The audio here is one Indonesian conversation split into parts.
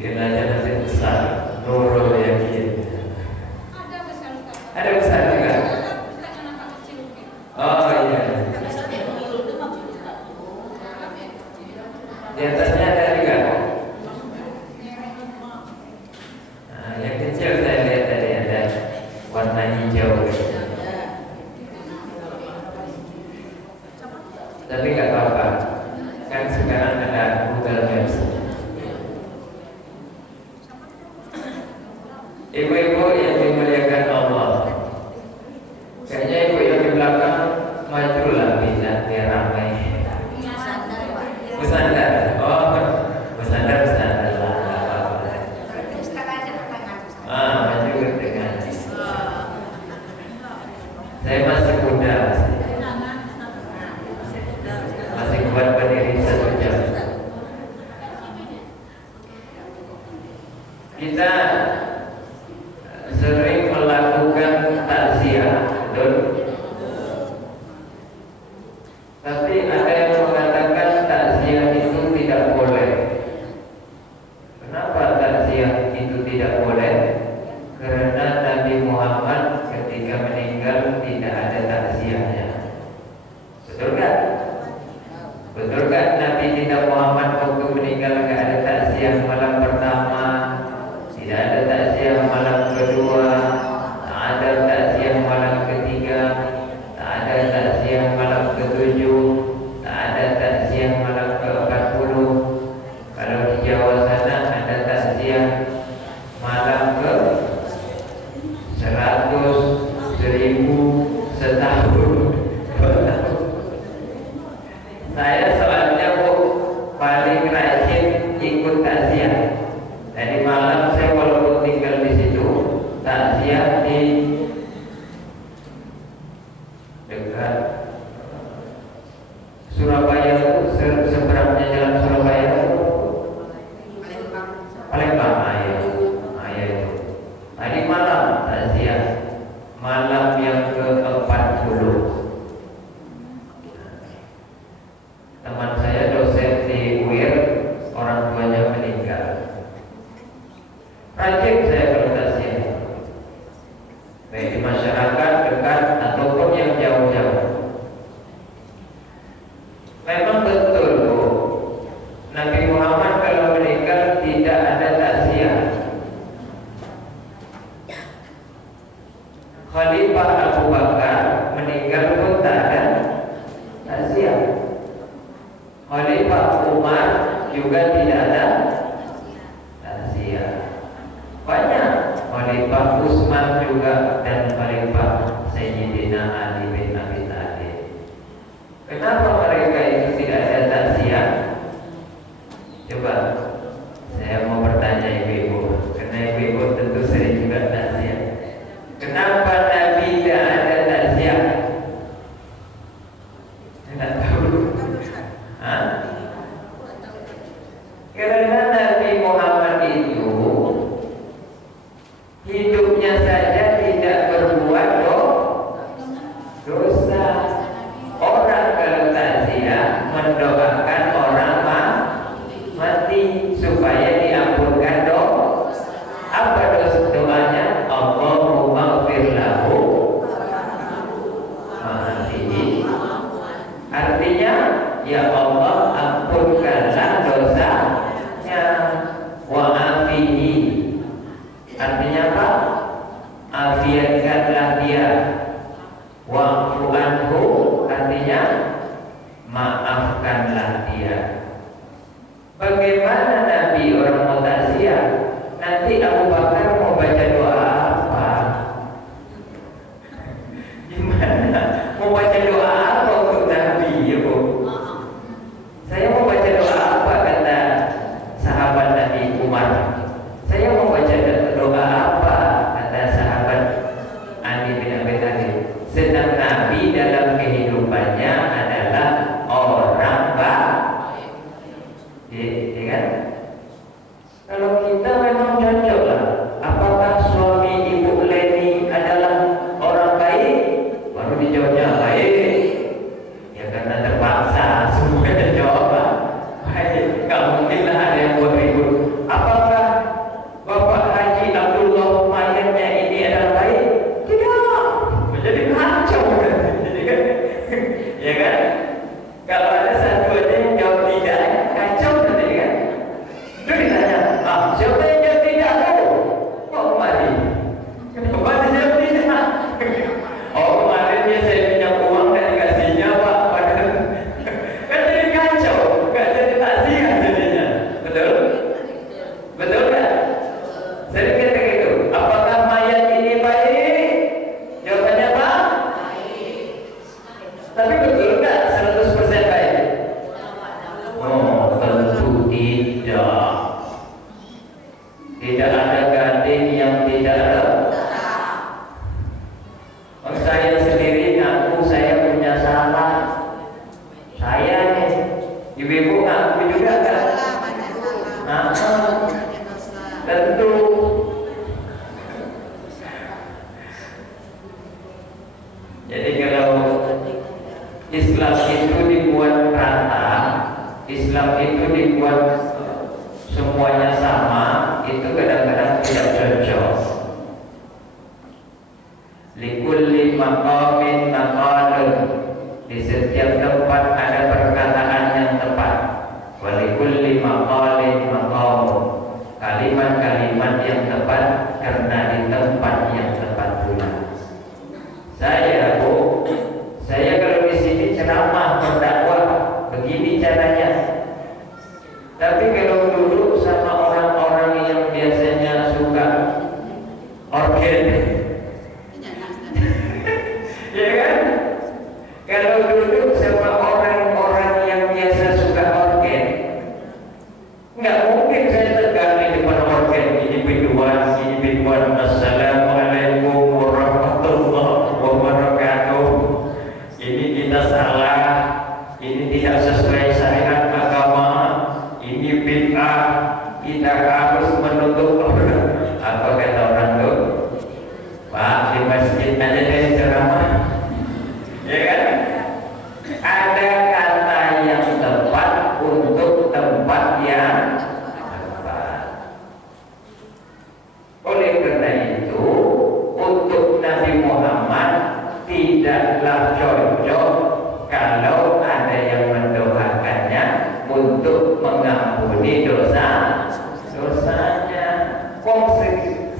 bikin aja nanti besar. Nurul Yakin. Ada besar juga. Oh iya. Di atasnya ada juga. Nah, yang kecil saya lihat tadi ada warna hijau. Tapi nggak apa-apa. Kan sekarang ada Google Maps. Ibu-ibu yang dimuliakan Allah, kayaknya ibu yang di belakang majulah bisa biar ramai. Bersandar, oh bersandar lah. Maju ke tengah. Saya masih muda, masih kuat berdiri 1 jam. Kita sering melakukan takziah, betul? Tapi ada yang mengatakan takziah itu tidak boleh. Kenapa takziah itu tidak boleh? Karena Nabi Muhammad ketika meninggal tidak ada takziahnya. Betul kan? Betul kan Nabi kita Muhammad waktu meninggal tidak ada takziah malam pertama, tidak ada takziah malam kedua, tak ada takziah malam ketiga, tak ada takziah malam ke-7, tak ada takziah malam ke-40. Kalau di Jawa sana ada takziah malam ke-100, 1000, setahun, 2 tahun. Saya soalnya paling rajin ikut takziah. Jadi malam saya walaupun tinggal di situ, takziah di dekat Surabaya itu seberangnya jalan Surabaya itu Palembang, ayah itu. Tadi malam takziah, malam yang ke-40. Teman saya dosen di UIR, orang tuanya meninggal. Rajin saya bertakziah, baik di masyarakat dekat ataupun yang jauh-jauh. Memang betul Bu, Nabi Muhammad kalau meninggal tidak ada takziah. Khalifah Abu Bakar meninggal pun tak ada takziah. Khalifah Umar juga tidak ada takziah. Banyak Khalifah Utsman juga dan Khalifah Sayyidina Ali bin Abi Thalib. Kenapa mereka itu tidak ada takziah? Coba saya mau bertanya ibu-ibu, karena ibu-ibu tentu sering juga takziah. Kenapa Nabi tidak ada takziah? Tidak tahu. Hah? Karena Nabi Muhammad itu hidupnya saja tidak berbuat dosa. Orang kalau takziah mendoakan orang mati supaya diampunkan dosa. Apa doanya? Allahumma ighfir lahu ma'afihi. Artinya, ya Allah ampunkanlah dosanya, wa'afihi. Artinya apa? Afiatkanlah dia. Wa'fu anhu artinya maafkanlah dia. Bagaimana Nabi orang mau takziah? Nanti Abu Bakar mau baca doa apa? Gimana? Mau baca doa apa untuk Nabi ya Bu? Saya mau baca doa apa kata sahabat Nabi Umar? Saya mau baca doa apa kata sahabat Ali bin Abi Thalib? Sedang Nabi dalam kehidupannya adalah orang baik, ya kan? Kalau kita memang cocok lah ada gading yang tidak letak. Saya sendiri ngaku saya punya salah. Saya nih, ibu-ibu ngaku juga kan? Nah, tentu. Jadi kalau Islam itu dibuat rata, Islam itu dibuat semuanya sama, itu kadang-kadang tidak cocok. Likulli maqamin maqalun, di setiap tempat ada perkataan yang tepat. Walikulli maqalin maqamun, kalimat-kalimat yang tepat karena di tempat yang tepat pula. Saya kalau di sini ceramah berdakwah begini caranya. Tapi kalau duduk sama orang-orang yang biasanya suka organ, ya kan? Kalau duduk sama orang-orang yang biasa suka organ, nggak mungkin saya tegak di depan organ. Ini biduan, assalamualaikum warahmatullahi wabarakatuh. Ini kita salah, ini tidak sesuai syariat agama, ini bid'ah, kita harus menutup orang. Apa kata orang tuh? Pak, di masjid aja deh ceramah, ya kan? Ada kata yang tepat untuk tempat yang tepat. Oleh karena itu, untuk Nabi Muhammad tidaklah cocok kalau ada yang mendoakannya untuk mengampuni dosanya.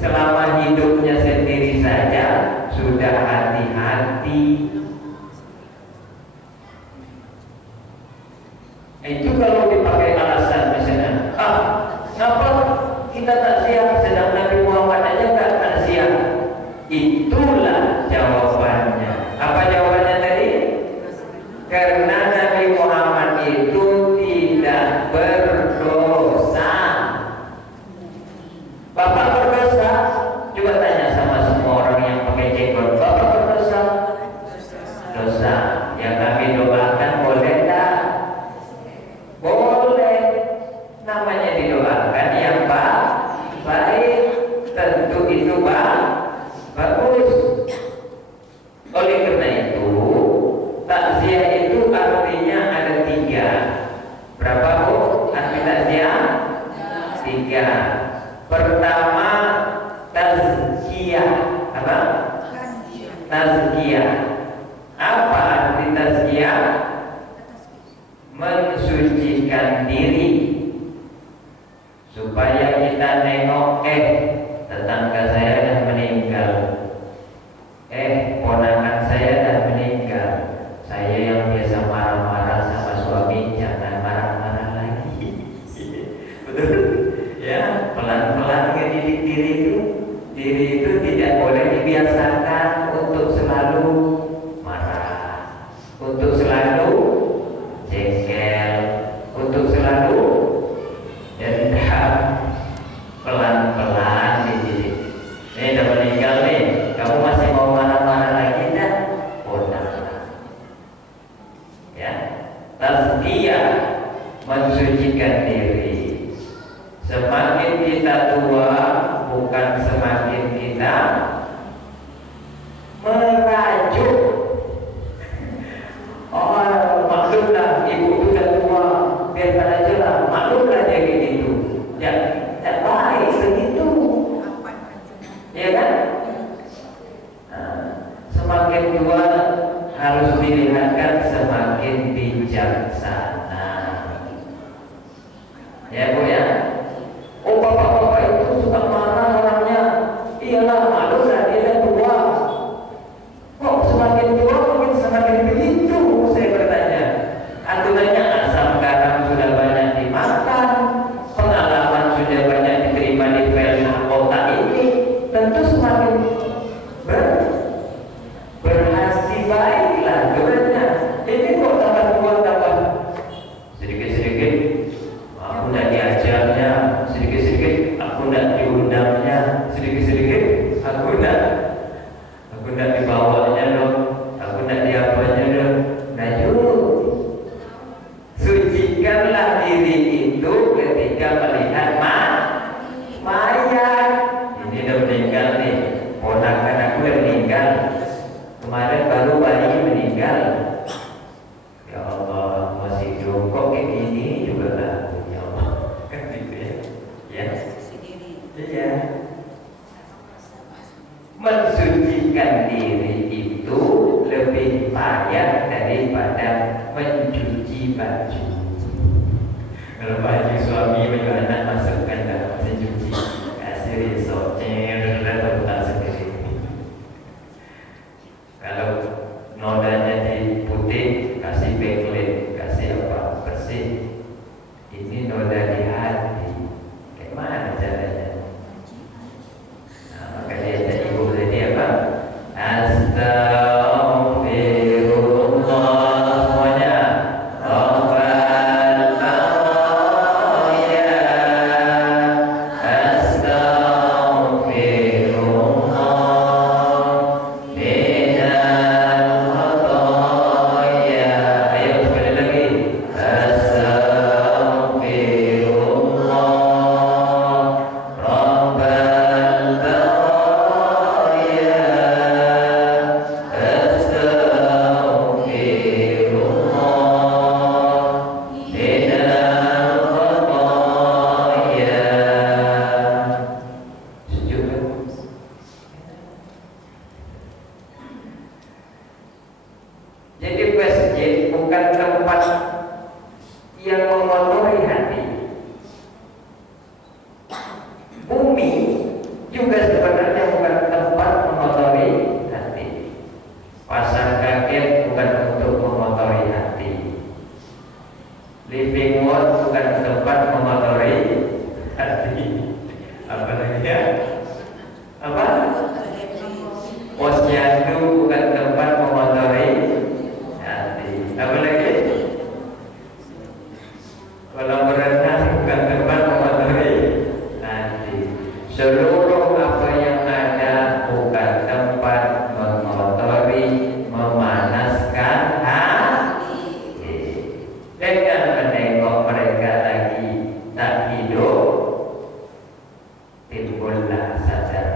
Selama hidupnya sendiri saja sudah hati-hati. Itu kalau dipakai alasan misalnya, kenapa kita takziah sedang Nabi Muhammad aja nggak takziah? Itulah jawabannya. Apa jawabannya tadi? Karena Nabi Muhammad itu tidak berdosa. Bapak berdosa? Coba tanya sama semua orang yang pakai jenggot. Bapak berdosa? Dosa. Yang kami doakan boleh tak? Boleh. Namanya didoakan yang baik. Tentu itu bagus. Oleh karena itu, takziah itu artinya ada 3. Berapa Bu? Arti takziah? 3. Pertama, tazkiyah. Apa? Tazkiyah. Apa arti tazkiyah? Mensucikan diri, supaya kita nengok, tetangga saya dah meninggal, ponakan saya dah meninggal. Saya yang biasa marah-marah sama suami, jangan marah-marah lagi. Betul? Ya, pelan-pelan ngedidik diri itu. Diri itu tidak boleh dibiasakan untuk selalu marah, untuk selalu jengkel, untuk selalu dendam. Pelan-pelan dididik. Ini udah meninggal nih, kamu masih mau marah-marah lagi dah? Ya, tazkiyah, mensucikan diri. Semakin kita tua, bukan semakin kita Iya. Mensucikan diri itu lebih payah daripada mencuci baju. Kalau baju suami, baju anak masukkan dalam mesin cuci, kasih risau, dan tak sendiri. Kalau nodanya di putih, kasih backlight, kasih apa, bersih. Ini noda di hati, kayak mana caranya? Nah, maka dia jadi ibu tadi apa? Astaghfirullah, semuanya. Rabbal baraya, astaghfirullah minal khataya. Ayo sekali lagi. Jadi masjid bukan tempat yang mengotori hati. Bumi juga sebenarnya bukan tempat mengotori hati. Pasar kaget bukan untuk mengotori hati. Living room bukan tempat mengotori hati. Apa lagi ya? Apa? Posyandu bukan tempat mengotori hati. Apa lagi? Kolam renang bukan tempat mengotori hati. Seluruh apa yang ada bukan tempat mengotori, memanaskan hati. Dengan menengok mereka lagi tak hidup, timbullah sadar.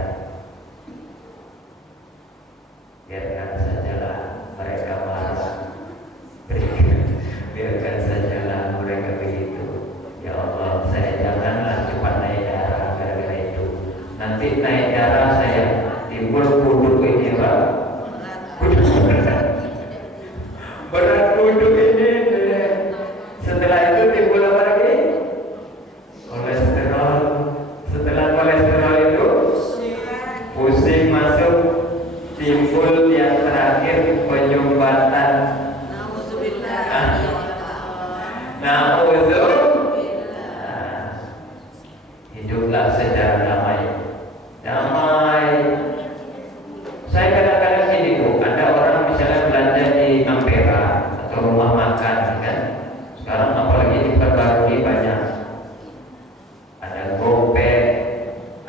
Biarkan sajalah mereka marah, biarkan sajalah mereka begitu. Ya Allah, saya janganlah cepat naik darah gara-gara itu. Nanti naik darah saya timbul kuduk ini, Pak. Berat kuduk ini. Setelah itu timbul apa lagi? Kolesterol. Setelah kolesterol itu pusing masuk, timbul yang terakhir penyumbatan. Hiduplah secara damai. Damai. Saya kadang-kadang gini Bu, ada orang misalnya belanja di Ampera atau rumah makan kan. Sekarang apalagi diperbarui banyak. Ada GoPay,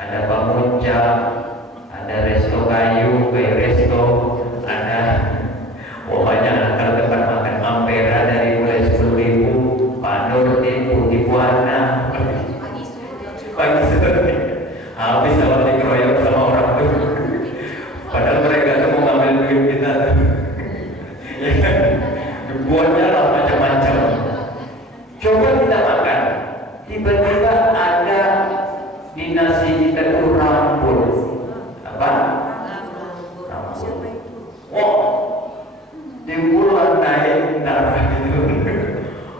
ada Pamunca, ada Resto Kayu, kayak Resto, ada pokoknya kalau tempat makan Ampera dari mulai 10.000, Pak Nur tipu-tipuana pagi seperti habis kalau dikeroyok sama orang tuh, padahal mereka tuh mau ngambil duit kita tuh. Ya kan? Dibuatnya lah macam-macam. Coba kita makan, tiba-tiba ada di nasi kita tuh rambut. Apa? Rambut. Oh, timbul naik darah gitu.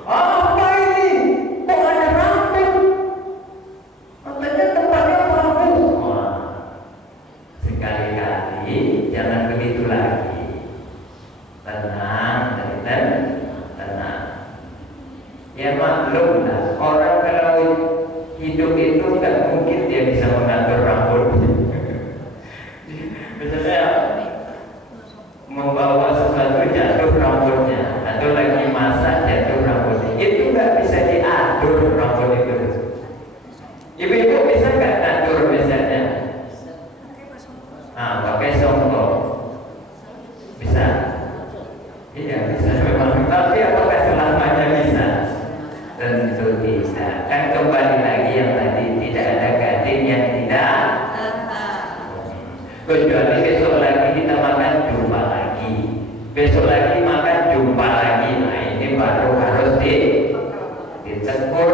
Apa ini? Kok ada rambut? Katanya tempatnya bagus. Wah, sekali-kali jangan begitu lagi. Tenang, tenang. Ya maklum lah, orang kalau hidup itu nggak mungkin dia bisa mengatur rambut. Misalnya membawa sesuatu jatuh rambutnya, atau lagi masak jatuh rambutnya, itu nggak bisa diatur rambut itu. Ibu-ibu bisa nggak atur misalnya? Pakai songkok. Bisa? Iya bisa memang. Tapi apakah selamanya bisa? Tentu bisa. Kan kembali lagi yang tadi, tidak ada gading yang tidak. Kecuali besok lagi kita makan, jumpa lagi. Besok lagi makan, jumpa lagi. Nah ini baru harus ditegur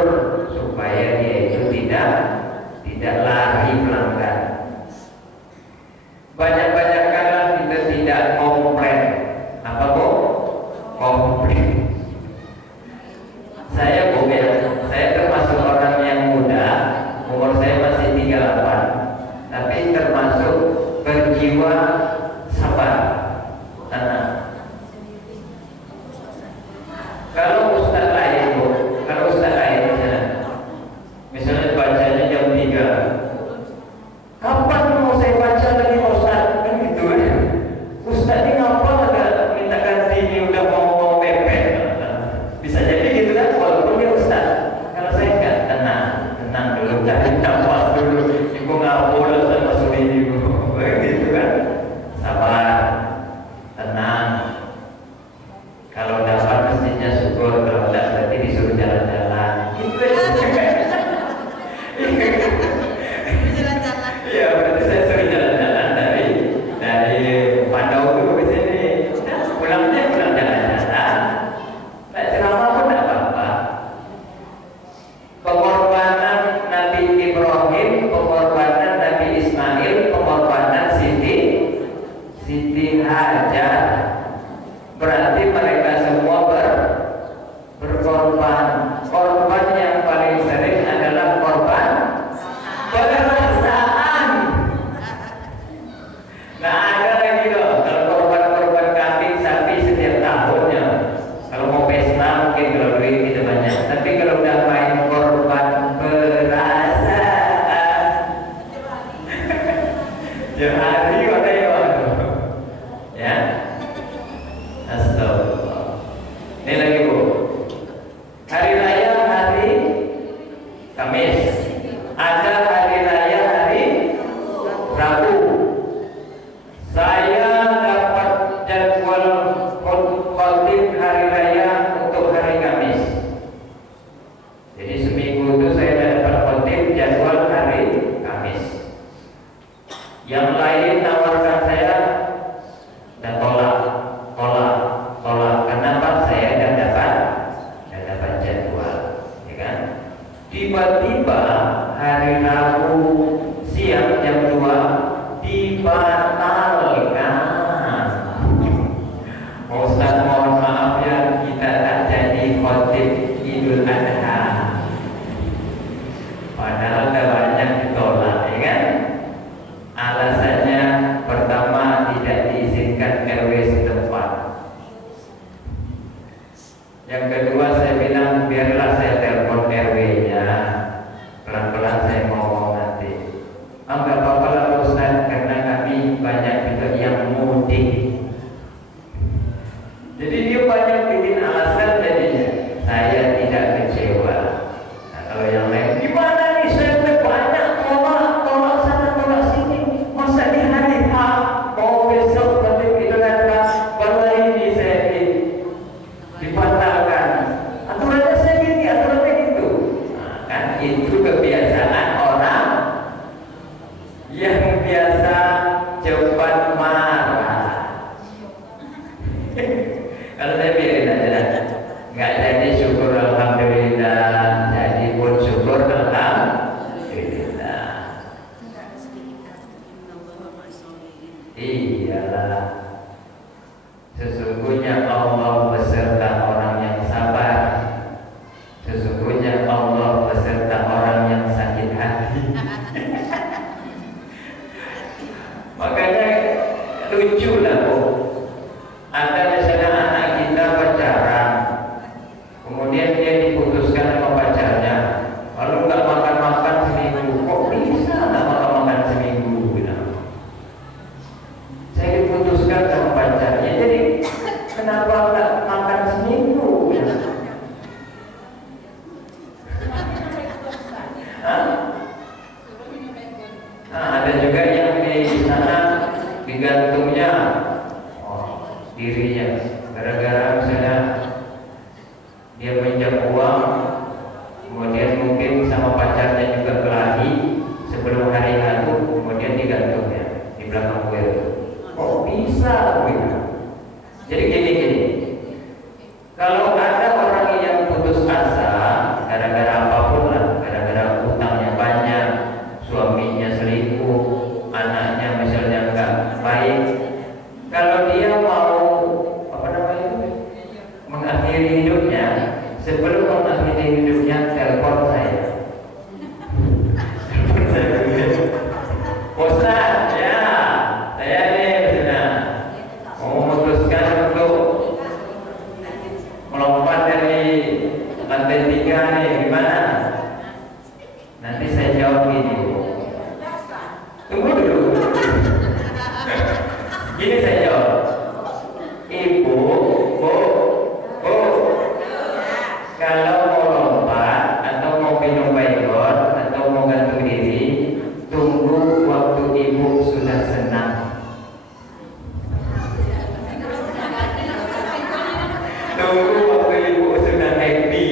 supaya dia itu tidak tidak lari pelanggan. Banyak-banyakkanlah kita tidak komplain. Apa kok? Komplain. Saya saya termasuk orang yang muda, umur saya masih 38, tapi termasuk berjiwa sabar, tenang. Kalau ustaz lain, misalnya bacanya jam 3, kapan mau saya baca lagi ustaz? Kan gitu ya. Ustaz ini ngapa ada minta ganti, ini udah mau mepet. Bisa jadi gitu kan, walaupun dia ustaz. Kalau saya enggak, tenang dulu, cari nafas dulu. Ibu ngapur sama suami ibu, gitu kan. Sabar, tenang. Kalau dapat mestinya syukur, kalau tidak berarti disuruh jalan-jalan. Gitu aja. Jalan-jalan. Iya, berarti saya suruh jalan-jalan dari Padau dulu ke sini. Pulangnya pulang jalan-jalan. Nah, ceramah pun tidak apa-apa. Pengorbanan Nabi Ibrahim, pengorbanan Nabi Ismail, pengorbanan Siti Hajar. Berarti mereka semua berkorban. Korban yang paling sering adalah korban perasaan. Nah, ada lagi loh, kalau korban-korban kambing sapi setiap tahunnya. Kalau mau pesta mungkin kalau duit kita banyak. Tapi kalau udah main korban perasaan, tiap hari ya. Astagfirullah. Ini lagi Bu. Hari raya hari Kamis. Ada hari raya hari Rabu. Saya dapat jadwal khotib hari raya untuk hari Kamis. Jadi seminggu itu saya dapat khotib jadwal hari Kamis. Yang lain nawarkan saya dan tolak. Kenapa? Saya dan dapat jadwal, ya kan? Tiba-tiba hari Rabu siang jam 2 dibatalkan. Ustaz mohon maaf ya, kita tak jadi khotib Idul Adha. Padahal ada banyak ditolak, ya kan? Alasannya pertama tidak diizinkan RW setempat. Yang kedua saya bilang biarlah saya telepon RW-nya, pelan-pelan saya ngomong nanti. Enggak apa-apa lah Ustaz, karena kami banyak juga yang mudik. Jadi dia banyak bikin alasan jadinya. Saya tidak kecewa. Nah, kalau yang lain gimana nih, saya banyak tolak sana tolak sini. Masa di hari H mau besok nanti Idul Adha baru ini saya dibatalkan. Aturannya saya gini, aturannya gitu. Nah, kan itu kebiasaan orang yang biasa cepat marah. Kalau saya biarin aja, nggak jadi syukur alhamdulillah, jadi pun syukur alhamdulillah. Iyalah, sesungguhnya Allah beserta orang yang sabar. Sesungguhnya Allah beserta orang yang sakit hati. Makanya lucu lah Bu. Ada misalnya anak kita pacaran, kemudian dia diputuskan sama pacarnya, lalu nggak makan-makan seminggu. Kok bisa nggak makan-makan seminggu? Saya diputuskan sama pacarnya, jadi kenapa nggak makan seminggu? Nah, ada juga yang di sana digantungnya dirinya, gara-gara misalnya dia pinjam uang, kemudian mungkin sama pacarnya juga kelahi sebelum hari H, kemudian digantungnya di belakang kuil. Kok bisa begitu? Jadi gini, kalau ada orang yang putus asa gara-gara apapun lah, gara-gara utangnya banyak, Ustaz, ya, saya ini sudah memutuskan untuk melompat dari lantai 3 nih, gimana? Nanti saya jawab gini, tunggu dulu. Gini saya jawab, Ibu, Bu, kalau mau lompat atau mau minum baygon atau mau gantung diri, tunggu waktu ibu sudah senang. Tunggu waktu ibu sudah happy.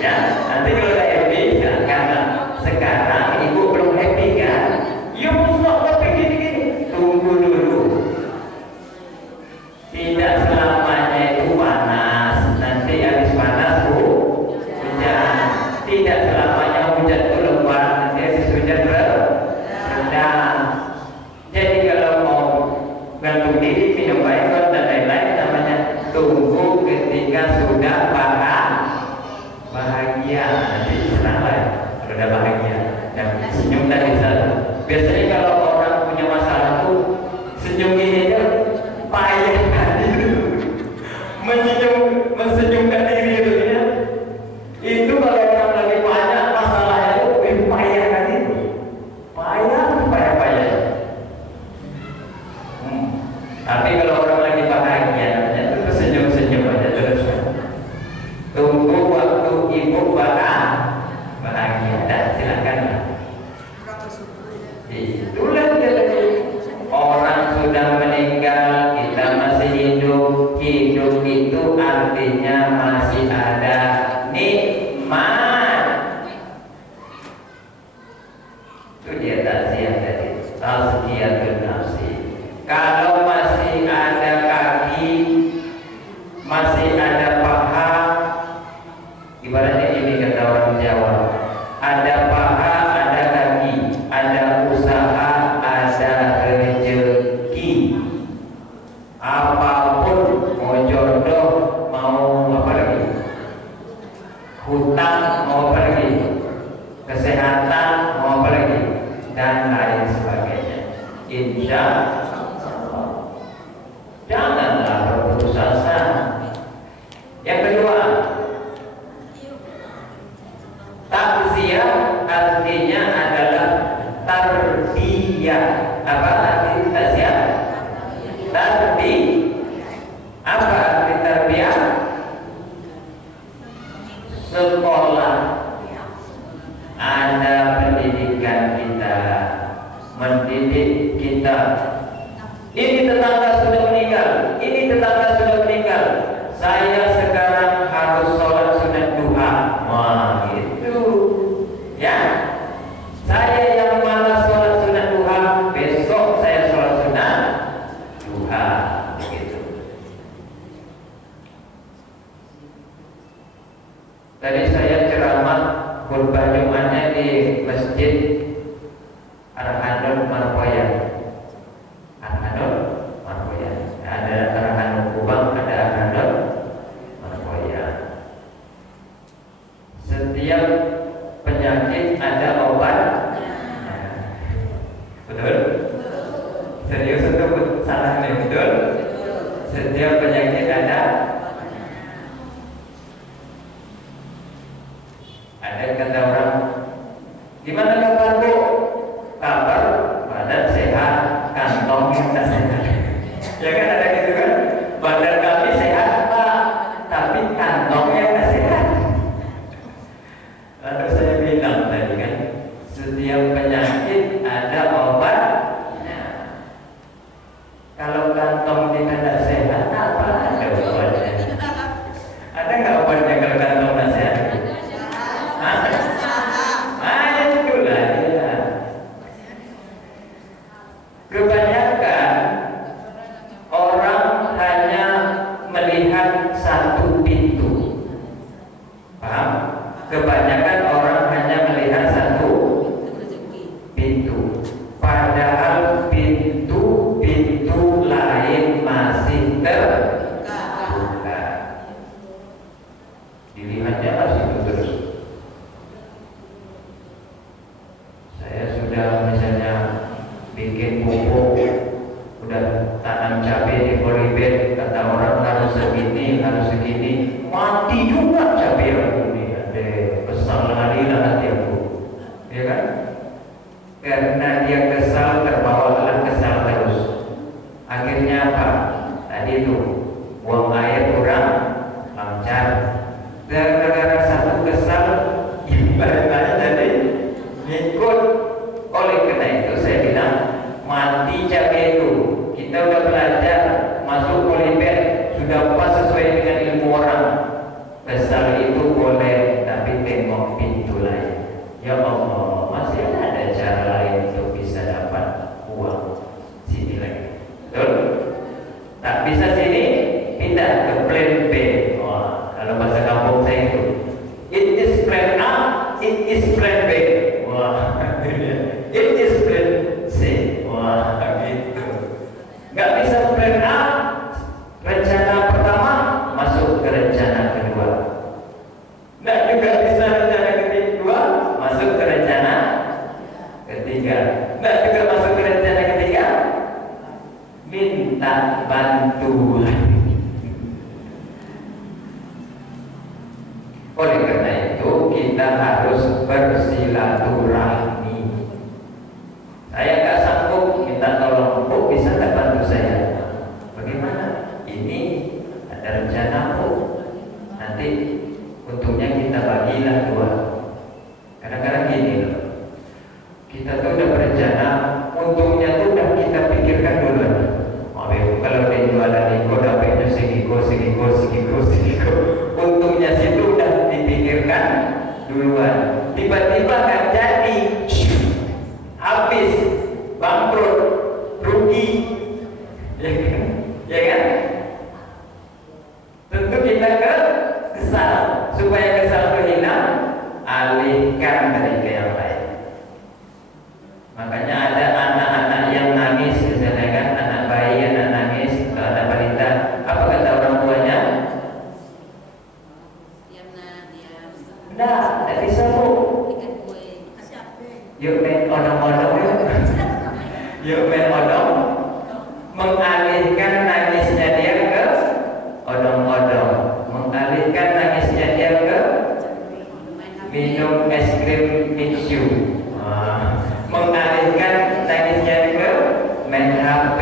Ya, nanti kalau udah happy, karena sekarang ibu belum happy kan? Yuk, tapi gini-gini. Tunggu dulu. Tidak selamanya itu panas. Nanti habis panas hujan. Tidak selamanya hujan itu lebat. Nanti habis hujan redang. Jadi kalau mau gantung diri, minum baygon dan lain-lain, namanya tunggu ketika sudah bahagia. Nanti senang lah kalau udah bahagia dan senyum tadi satu. Biasanya kalau orang punya masalah tuh senyum ini aja payah kan itu, mensenyumkan diri itu ya. Itu kalau orang lagi banyak masalahnya itu lebih payah kan itu, payah. Tapi kalau orang lagi bahagia, itu senyum aja terus. Tunggu waktu ibu bahagia, dan silakan. Itulah jadi orang sudah meninggal, kita masih hidup. Hidup itu artinya masih ada nikmat. Itu dia tazkiyah tadi, tazkiyatun nafsi. Kalau masih ada kaki, masih ada paha, ibaratnya ini kata orang Jawa, ada paha, ada kaki, ada usaha, ada rezeki. Apapun, mau jodoh, mau apa lagi, hutang, mau apa lagi, kesehatan, mau apa lagi, dan lain sebagainya. Insya Allah, janganlah berputus asa. Yang kedua, takziah artinya adalah tarbiyah. Apa arti takziah? Apa arti tarbiyah? Sekolah, ada pendidikan kita, mendidik kita. Ini tetangga sudah meninggal, ini tetangga sudah meninggal, saya sekarang harus sholat sunat duha. Wah, gitu ya. Saya yang malas sholat sunat duha, besok saya sholat sunat duha, gitu. Tadi saya ceramah khutbah Jumatnya di Masjid Arhanul Marwaya. Ada Arhanul Kubang, ada Arhanul sudah misalnya bikin pupuk, udah tanam cabai di polybag, kata orang harus segini, mati juga cabai aku ini. Ada kesal harilah hati aku, ya kan? Karena dia kesal, terbawalah kesal terus. Akhirnya apa? Tadi itu buang air kurang lancar. Gara-gara satu kesal, ibaratnya jadi ikut. Oleh karena itu saya bilang mati cabai itu. Kita udah belajar masuk polybag, sudah pas sesuai dengan ilmu orang. Kesal itu boleh, tapi tengok pintu lain. Ya Allah, masih ada cara lain untuk bisa dapat uang. Sini lagi, betul? Tak bisa sini, pindah ke plan B. Wah, kalau bahasa kampung saya itu, it is plan A, it is plan B. Wah, it is plan C. Wah, gitu. Nggak bisa plan A, rencana pertama masuk ke rencana kedua. Nggak juga bisa rencana kedua masuk ke rencana ketiga. Nggak juga masuk ke rencana ketiga, minta bantuan. Oleh karena itu kita harus bersilaturahmi. Saya nggak sanggup minta tolong, Bu bisa nggak bantu saya? Bagaimana? Ini ada rencana Bu, nanti untungnya kita bagilah dua. Kadang-kadang gini loh, kita tuh udah berencana, untungnya tuh udah kita pikirkan dulu. Kalau dia jualan Iko dapatnya segiko. Untungnya situ udah dipikirkan duluan. Tiba-tiba kan jadi, habis, bangkrut, rugi, ya kan? Ya kan? Tentu kita kesal. Supaya kesal itu hilang, alihkan dari ke yang lain. Makanya ada anak-anak yang nangis, misalnya kan, anak bayi, anak nangis, anak balita. Apa kata orang tuanya? Tidak bisa Bu. Yuk main odong-odong yuk. Yuk main odong. Mengalihkan nangisnya dia ke odong-odong. Mengalihkan nangisnya dia ke minum es krim mixu. Mengalihkan nangisnya ke main HP.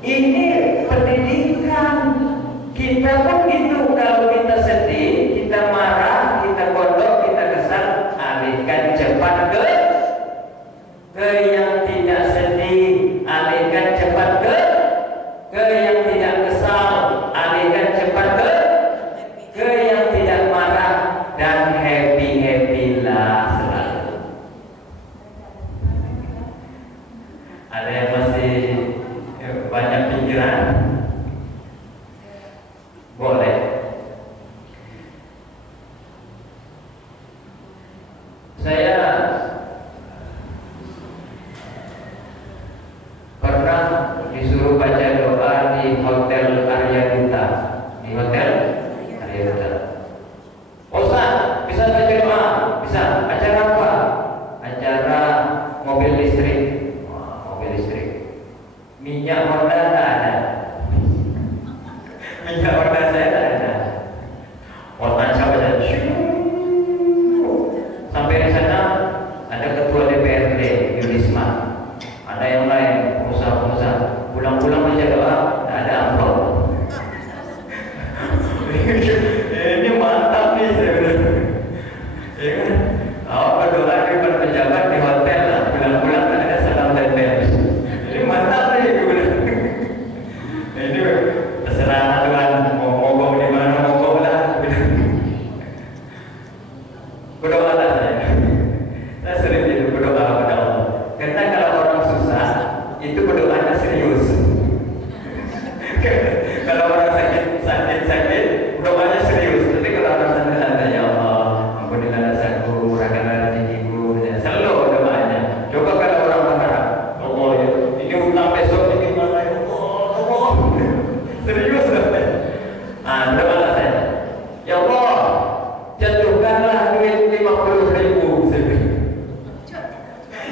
Ini pendidikan. Kita pun gitu. Kalau kita sedih, kita marah, kita kodok, kita kesal, alihkan cepat ke yang tidak sedih, alihkan cepat ke yang tidak kesal, alihkan cepat ke yang tidak marah, dan happy lah selalu. Ada yang masih banyak pikiran? Boleh. Saya pernah disuruh baca doa di Hotel Arya Duta. Di Hotel Arya Duta. Ustaz, bisa baca doa? Bisa. Acara apa? Acara mobil listrik. Wah, mobil listrik.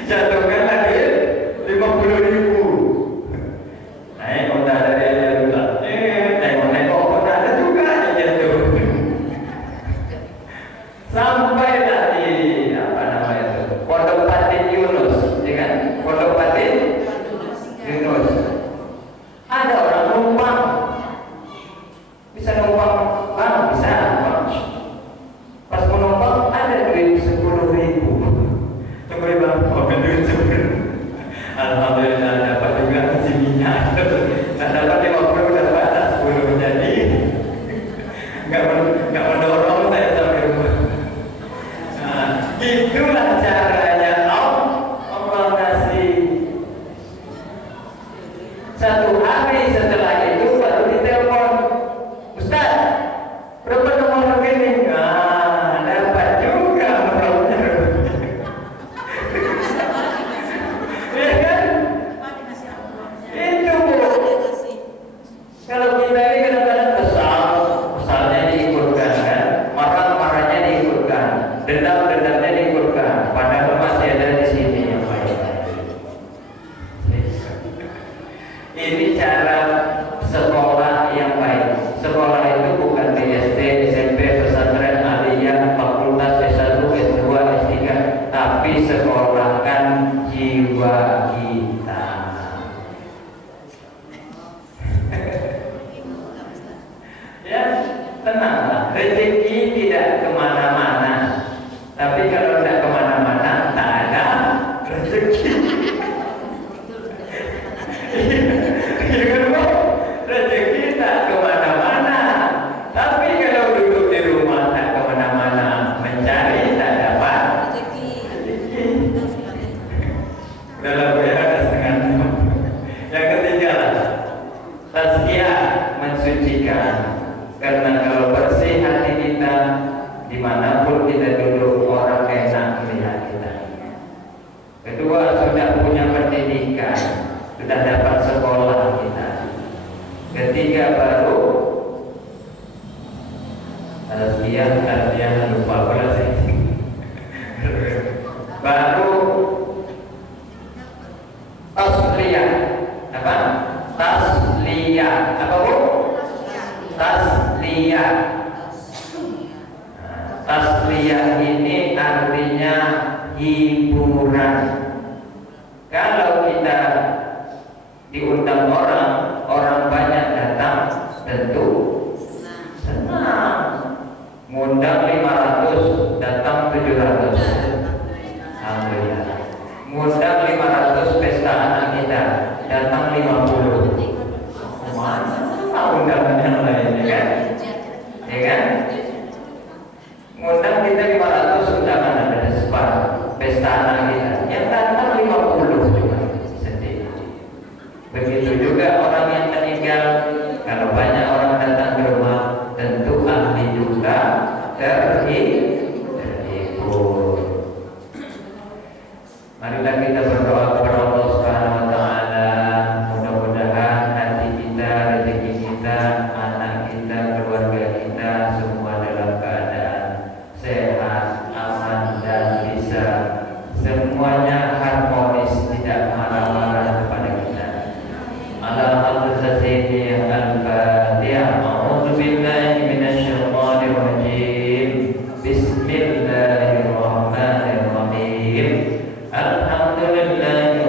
Jatuhkan lagi 50.000. Naik Honda dari Jakarta, naik Honda ada juga yang jatuh. Sampailah di apa namanya itu, Pondok Patin Yunus, ya kan? Pondok Patin Yunus. Ada orang numpang, bisa numpang, bang bisa numpang. Pas mau numpang ada duit 10.000. Tunggu bang, mau duit 10. Alhamdulillah dapat juga isi minyak. Nah, dapat 50 dapat 10 jadi nggak mendorong saya sampai rumah. Nah, itulah caranya Allah kasih. Satu hari setelah itu baru ditelepon, Ustaz, berapa nomor rekening? Nah, dapat juga nomornya. Ya kan? Itu Bu. Kalau kita ini kadang-kadang kesalnya diikutkan kan, marahnya diikutkan, dendamnya diikutkan, padahal masih ada di sini yang baik. Ini cara sekolah yang baik. Sekolah itu bukan di SD, SMP, pesantren, aliyah, fakultas, S1, S2, S3, tapi sekolahkan jiwa kita. Ya, tenanglah. Rezeki tidak kemana-mana. Tapi kalau tidak kemana-mana, tak ada rezeki. Ya kan, Bu? Rezeki tak kemana-mana. Tapi kalau duduk di rumah tak kemana-mana, mencari tak dapat rezeki. Dalam ada setengah jam. Yang ketiga, tazkiyah, mensucikan. Karena kalau bersih hati kita, dimanapun kita duduk orang enak melihat kita. Kedua, sudah punya pendidikan, sudah dapat sekolah kita. Ketiga, baru tazkiyah lupa pula saya. Baru tasliyah. Apa? Tasliyah. Apa Bu? Tasliyah. Tasliyah ini artinya hiburan. Kalau kita diundang orang banyak datang, tentu senang. Ngundang 500, datang 700. Alhamdulillah. Ngundang 500 pesta anak kita, datang 50. Mana undangan yang lain, ya kan? Ya kan? Ngundang kita 500 undangan ada separuh pesta anak kita, yang datang 50 juga sedih. Begitu juga orang yang meninggal, kalau banyak orang datang ke rumah, tentu ahli juga terhibur. Marilah kita berdoa kepada Allah Subhanahu wa taala, mudah-mudahan hati kita, rezeki kita, anak kita, keluarga kita semua dalam keadaan sehat, aman dan bisa semuanya harmonis, tidak marah-marah kepada kita. Ala hadratis sayyidi al-Fatihah. A'udzu billahi minasyaitonir rajim. Bismillahirrahmanirrahim. Alhamdulillah